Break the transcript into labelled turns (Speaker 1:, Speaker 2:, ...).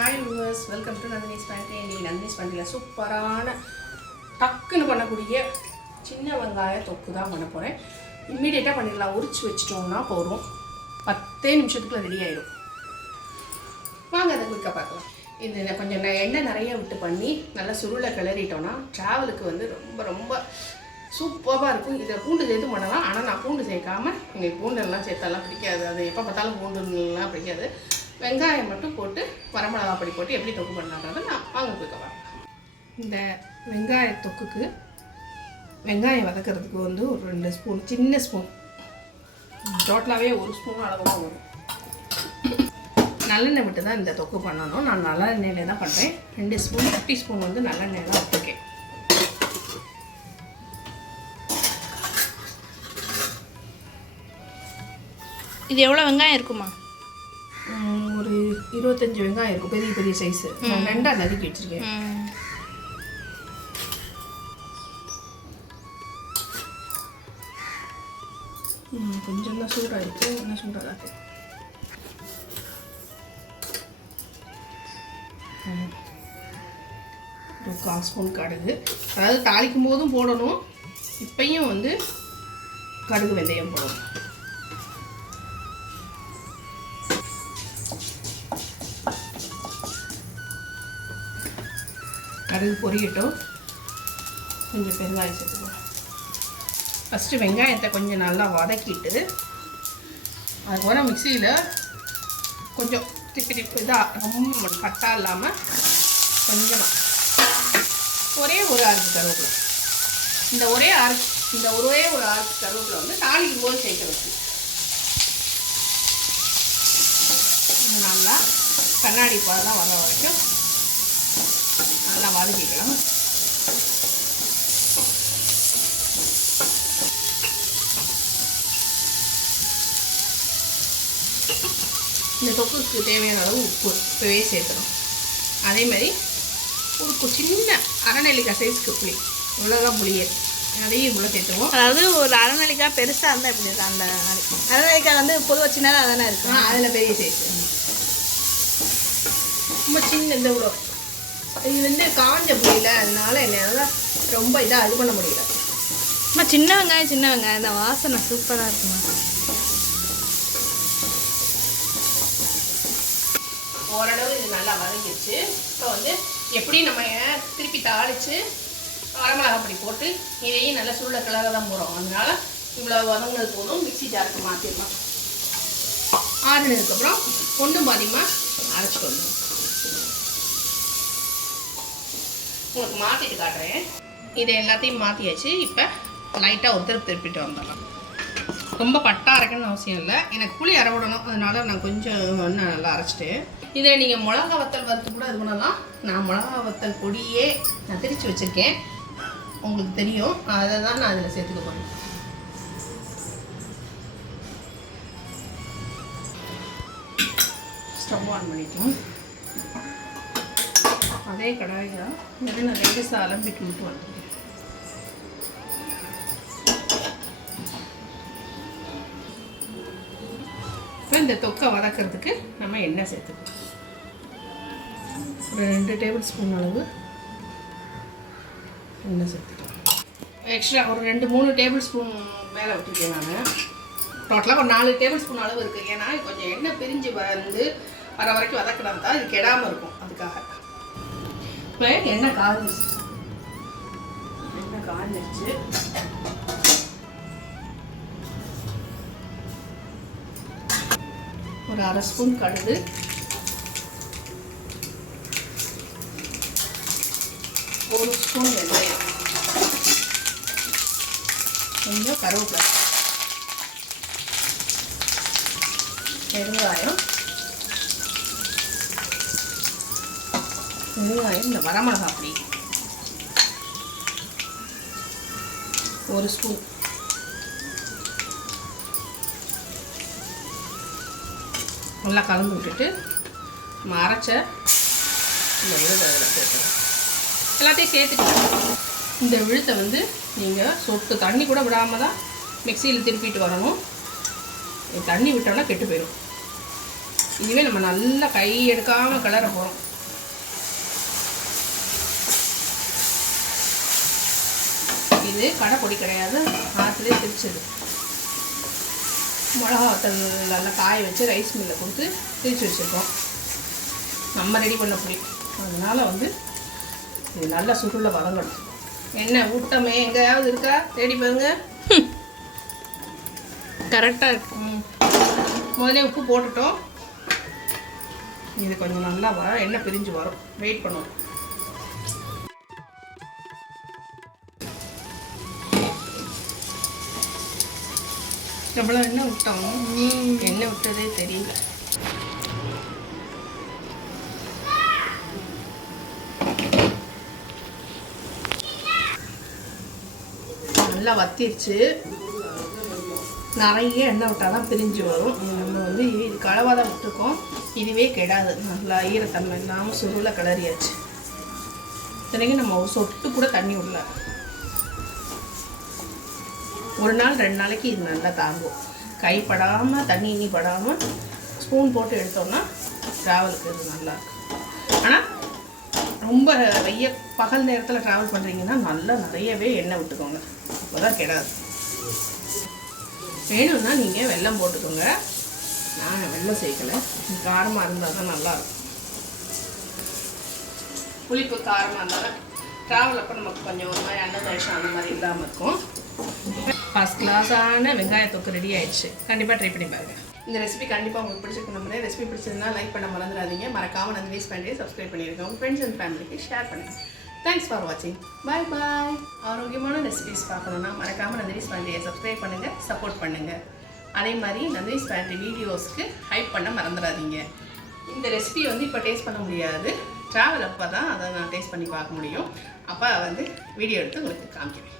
Speaker 1: Hi viewers welcome to Nandini's pantry இன்னைக்கு நந்தினிஸ் பேண்ட்ரியில் சூப்பரான டக்குன்னு பண்ணக்கூடிய சின்ன வெங்காய தொக்கு தான் பண்ண போகிறேன் இம்மிடியேட்டாக பண்ணிடலாம். உரிச்சு வச்சிட்டோம்னா போதும். பத்தே நிமிஷத்துக்குள்ள ரெடி ஆயிடும். வாங்க அதை குயிக்காக பார்க்கலாம். இது கொஞ்சம் எண்ணெய் நிறைய விட்டு பண்ணி நல்லா சுருளை கிளறிட்டோம்னா ட்ராவலுக்கு வந்து ரொம்ப ரொம்ப சூப்பராக இருக்கும். இதை பூண்டு சேர்த்து பண்ணலாம். ஆனால் நான் பூண்டு சேர்க்காம எங்களுக்கு பூண்டெல்லாம் சேர்த்தாலாம் பிடிக்காது. அது எப்போ பார்த்தாலும் பூண்டுலாம் பிடிக்காது. வெங்காயம் மட்டும் போட்டு வரமிளகா பொடி போட்டு எப்படி தொக்கு பண்ணலான்றதை நான் வாங்க பார்க்கலாம் இந்த வெங்காய தொக்குக்கு வெங்காயம் வதக்கிறதுக்கு வந்து ஒரு ரெண்டு ஸ்பூன் சின்ன ஸ்பூன் டோட்டலாகவே ஒரு ஸ்பூன் அளவு தான் வரும். நல்லெண்ணெய் விட்டு தான் இந்த தொக்கு பண்ணணும். நான் நல்லெண்ணெயில தான் பண்ணுறேன் ரெண்டு ஸ்பூன் குட்டி ஸ்பூன் வந்து நல்லெண்ணெய் தான் விட்டுருக்கேன்
Speaker 2: இது எவ்வளோ வெங்காயம் இருக்குமா?
Speaker 1: இருபத்தஞ்சு வெங்காயம் இருக்கும் பெரிய பெரிய சைஸு நான் ரெண்டாக நறுக்கி வச்சுருக்கேன். கொஞ்சம் தான் சூடாக இருக்குது என்ன சூடாக இருக்கு ம். ஒரு கால் ஸ்பூன் கடுகு. அதாவது தாளிக்கும் போதும் போடணும். இப்பையும் வந்து கடுகு வெந்தயம் போடணும். கடுகு பொரியட்டும். கொஞ்சம் பெருங்காயம் சேர்த்துக்கலாம் ஃபஸ்ட்டு வெங்காயத்தை கொஞ்சம் நல்லா வதக்கிட்டு அதுக்கப்புறம் மிக்சியில் கொஞ்சம் திப்பி திப்பி இதாக ரொம்ப கட்டாக இல்லாமல் கொஞ்சமாக ஒரே ஒரு அரைச்சி கருவேப்பிலை. இந்த ஒரே ஆறு இந்த ஒரே ஒரு அரைச்சி கருவேப்பிலை வந்து தாளிக்கும் போது சேர்க்கறது நல்லா கண்ணாடி பதம் வர வரைக்கும் நல்லா வதக்கிக்கலாம். இந்த தொக்குக்கு தேவையான அளவு உப்பு. இப்போவே சேர்த்துடும் அதே மாதிரி ஒரு சின்ன அரைநெல்லிக்காய் சைஸ்க்கு புளி. இவ்வளோதான் புளியே அதையும் இவ்வளோ சேர்த்துருவோம்.
Speaker 2: அதாவது ஒரு அரநெல்லிக்காய் பெருசாக இருந்தால் எப்படி இருக்கும்? அந்த அரநெல்லிக்காய் வந்து பொதுவாக சின்னதாக தானே இருக்கும்?
Speaker 1: அதில் பெரிய சைஸ் ரொம்ப சின்ன இந்த இவ்வளோ இது வந்து காஞ்ச புளியில் அதனால என்னால் ரொம்ப இதாக இது பண்ண முடியல.
Speaker 2: அம்மா சின்ன வெங்காயம் சின்ன வெங்காயம். இந்த வாசனை சூப்பராக இருக்குமா?
Speaker 1: ஓரளவு இது நல்லா வதங்கிடுச்சு இப்போ வந்து எப்படி நம்ம திருப்பி தாளித்து வரமிளகா பொடி போட்டு இதையும் நல்லா சுருள கிளற தான் போகிறோம் அதனால இவ்வளோ வதங்கினது போதும். மிக்ஸி ஜாருக்கு மாற்றிடலாம் ஆறுனதுக்கப்புறம் ஒன்றும் பாதியமாக அரைச்சிட்டு உங்களுக்கு மாற்றிட்டு காட்டுறேன். இதை எல்லாத்தையும் மாற்றியாச்சு இப்போ லைட்டாக ஒருத்தர் திருப்பிட்டு வந்துடலாம். ரொம்ப பட்டா அரைக்கணும்னு அவசியம் இல்லை. எனக்கு புளி அரைவிடணும் அதனால நான் கொஞ்சம் இன்னும் நல்லா அரைச்சிட்டு இதை நீங்கள் மிளகா வத்தல் வறுத்து கூட இது பண்ணலாம். நான் மிளகா வத்தல் பொடியே நான் திரிச்சு வச்சுருக்கேன். உங்களுக்கு தெரியும். அதை தான் நான் அதில் சேர்த்துக்க போகிறேன் ஸ்டவ் ஆன் பண்ணிக்கலாம் அதே கடாயில் இதை நான் லேட்டஸ்ட்டாக அலம்பிட்டு விட்டு வந்துட்டேன் இப்போ இந்த தொக்கை வதக்கிறதுக்கு நம்ம எண்ணெய் சேர்த்துக்கணும் ஒரு ரெண்டு டேபிள் ஸ்பூன் அளவு எண்ணெய் சேர்த்துக்கலாம் எக்ஸ்ட்ரா ஒரு ரெண்டு மூணு டேபிள் ஸ்பூன் மேலே விட்டுருக்கேன் நான் டோட்டலாக ஒரு நாலு டேபிள் ஸ்பூன் அளவு இருக்குது ஏன்னா கொஞ்சம் எண்ணெய் பிரிஞ்சு வந்து வர வரைக்கும் வதக்கினா தான் இது கெடாமல் இருக்கும் அதுக்காக இப்போ எண்ணெய் காஞ்சிச்சு எண்ணெய் காஞ்சிருச்சு ஒரு அரை ஸ்பூன் கடுகு. ஒரு ஸ்பூன் வெந்தயம். கொஞ்சம் கருவேப்பிலை. பெருங்காயம். பெருங்காயம் இந்த வரமிளகா பொடி. ஒரு ஸ்பூன். நல்லா கலந்து விட்டுட்டு நம்ம அரைச்ச இந்த விழுதை அதில் சேர்த்துக்கலாம். எல்லாத்தையும் சேர்த்துக்கலாம். இந்த விழுத்தை வந்து நீங்கள் சொட்டு தண்ணி கூட விடாமல் தான் மிக்சியில் திருப்பிட்டு வரணும். தண்ணி விட்டோம்னா கெட்டு போயிடும் இதுவே நம்ம நல்லா கை எடுக்காமல் கிளற போகிறோம் இது கடை பொடி கிடையாது. ஆற்றுலேயே திரிச்சது மிளகா வத்தல் நல்லா காய வச்சு ரைஸ் மில்லில் கொடுத்து திரிச்சு வச்சுருக்கோம். நம்ம ரெடி பண்ண பொடி. அதனால் வந்து இது நல்லா சுருளை வதங்கணும். என்ன ஊட்டமே எங்கேயாவது இருக்கா? தேடி பாருங்க.
Speaker 2: கரெக்டாக இருக்கும்.
Speaker 1: முதல்ல உப்பு போட்டுட்டோம். இது கொஞ்சம் நல்லா வர எண்ணெய் பிரிஞ்சு வரும். வெயிட் பண்ணுவோம். எவ்வளோ எண்ணெய் விட்டோம்? எண்ணெய் விட்டதே தெரியல. நல்லா வத்திருச்சு. நிறைய எண்ணெய் விட்டால் தான் பிரிஞ்சு வரும். நம்ம வந்து இது கலவாக தான் விட்டுருக்கோம். இதுவே கெடாது. நல்லா ஈரத்தன்மை இல்லாமல் சுருளை கிளறியாச்சு. இத்தனைக்கும் நம்ம சொட்டு கூட தண்ணி விடல ஒரு நாள் ரெண்டு நாளைக்கு இது நல்லா தாங்கும். கைப்படாமல் தண்ணி இனி படாமல் ஸ்பூன் போட்டு எடுத்தோம்னா ட்ராவலுக்கு இது நல்லா இருக்கும். ஆனால் ரொம்ப வெய்ய பகல் நேரத்தில் ட்ராவல் பண்ணுறீங்கன்னா நல்லா நிறையவே எண்ணெய் விட்டுக்கோங்க. அப்போ தான் கெடாது. வேணும்னா நீங்கள் வெள்ளம் போட்டுக்கோங்க. நான் வெள்ளம் சேர்க்கலை. காரமாக இருந்தால் தான் நல்லாயிருக்கும் புளிப்பு காரமாக இருந்தால் ட்ராவல் அப்போ நமக்கு கொஞ்சம் ஒரு மாதிரி அன்ன தோஷம் அந்த மாதிரி இல்லாமல் இருக்கும். ஃபஸ்ட் கிளாஸான வெங்காய தொக்கு ரெடி ஆயிடுச்சு. கண்டிப்பாக ட்ரை பண்ணி பாருங்க. இந்த ரெசிபி கண்டிப்பாக உங்களுக்கு பிடிச்சிருக்கு நம்புறேன் ரெசிபி பிடிச்சிருந்தா லைக் பண்ண மறந்துடாதீங்க. மறக்காம நந்தினி பண்ணி சப்ஸ்கிரைப் பண்ணியிருக்கேன் உங்கள் ஃப்ரெண்ட்ஸ் அண்ட் ஃபேமிலிக்கு ஷேர் பண்ணுங்கள் தேங்க்ஸ் ஃபார் வாட்சிங் பாய் பாய் ஆரோக்கியமான ரெசிபிஸ் பார்க்கணுன்னா மறக்காமல் நந்தினிஸ் பாண்டியை சப்ஸ்கிரைப் பண்ணுங்கள் சப்போர்ட் பண்ணுங்கள் அதே மாதிரி நந்தினி பாண்டி வீடியோஸ்க்கு ஹைப் பண்ண மறந்துடாதீங்க. இந்த ரெசிபி வந்து இப்போ டேஸ்ட் பண்ண முடியாது. ட்ராவல் அப்போ தான் அதை நான் டேஸ்ட் பண்ணி பார்க்க முடியும். அப்பா வந்து வீடியோ எடுத்து உங்களுக்கு காமிக்கிறேன்.